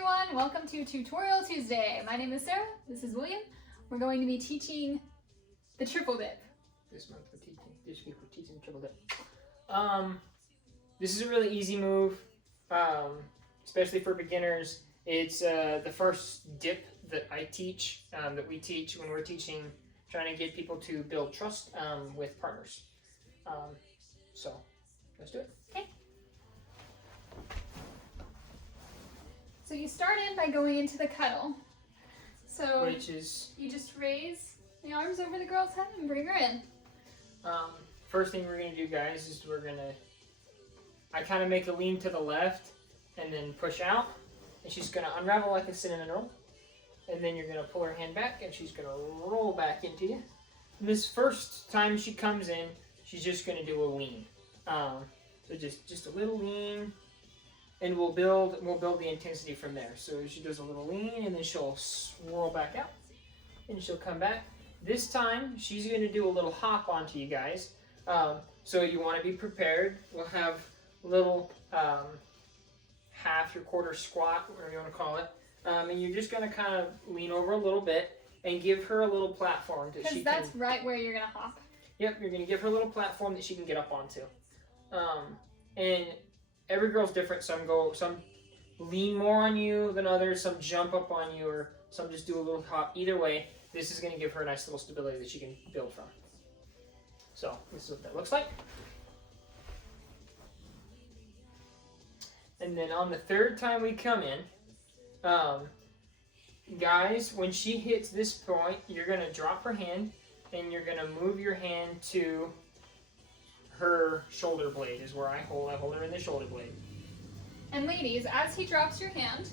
everyone, welcome to Tutorial Tuesday. My name is Sarah, this is William. We're going to be teaching the triple dip. This week we're teaching triple dip. This is a really easy move, especially for beginners. It's the first dip that I teach, that we teach when we're trying to get people to build trust with partners. So let's do it. Okay. So you start in by going into the cuddle. So Which is you just raise the arms over the girl's head and bring her in. First thing we're gonna do, guys, is I kind of make a lean to the left and then push out, and she's gonna unravel like a cinnamon roll, and then you're gonna pull her hand back and she's gonna roll back into you. And this first time she comes in, she's just gonna do a lean. So just a little lean, and we'll build the intensity from there. So she does a little lean, and then she'll swirl back out, and she'll come back. This time, she's going to do a little hop onto you guys. So you want to be prepared. We'll have a little half or quarter squat, whatever you want to call it. And you're just going to kind of lean over a little bit and give her a little platform that she can... Because that's right where you're going to hop. Yep, you're going to give her a little platform that she can get up onto. And every girl's different. Some lean more on you than others. Some jump up on you, or some just do a little hop. Either way, this is going to give her a nice little stability that she can build from. So this is what that looks like. And then on the third time we come in, guys, when she hits this point, you're going to drop her hand, and you're going to move your hand to her shoulder blade is where I hold her in the shoulder blade. And ladies, as he drops your hand,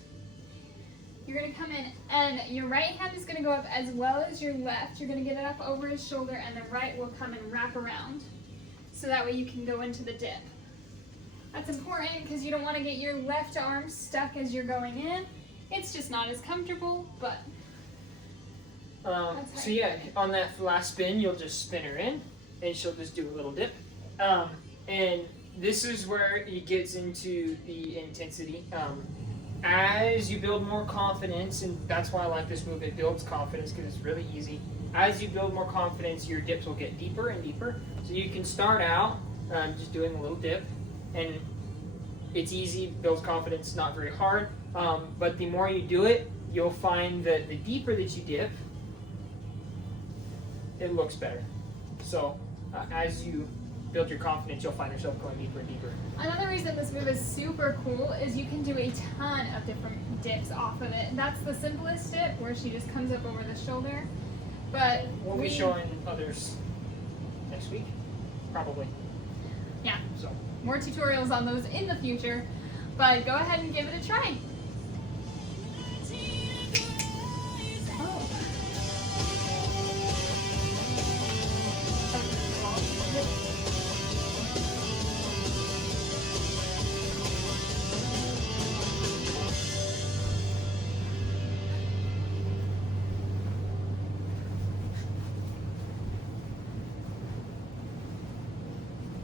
you're going to come in, and your right hand is going to go up as well as your left. You're going to get it up over his shoulder, and the right will come and wrap around. So that way you can go into the dip. That's important because you don't want to get your left arm stuck as you're going in. It's just not as comfortable, but... So yeah, on that last spin, you'll just spin her in, and she'll just do a little dip. And this is where it gets into the intensity. As you build more confidence, and that's why I like this move, it builds confidence because it's really easy. As you build more confidence, your dips will get deeper and deeper. So you can start out just doing a little dip, and it's easy, builds confidence, not very hard. But the more you do it, you'll find that the deeper that you dip, it looks better. So as you build your confidence, you'll find yourself going deeper and deeper. Another reason this move is super cool is you can do a ton of different dips off of it. That's the simplest dip, where she just comes up over the shoulder. But we'll be showing others next week, probably. Yeah. So more tutorials on those in the future, but go ahead and give it a try.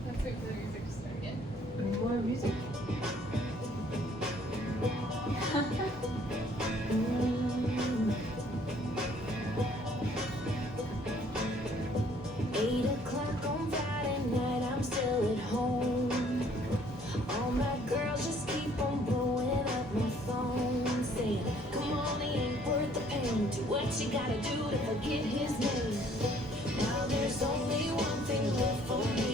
Let's wait for the music to start again. Any more music? On Friday night, I'm still at home. All my girls just keep on blowing up my phone, saying, come on, he ain't worth the pain. Do what you gotta do to forget his name. Now there's only one thing left for me.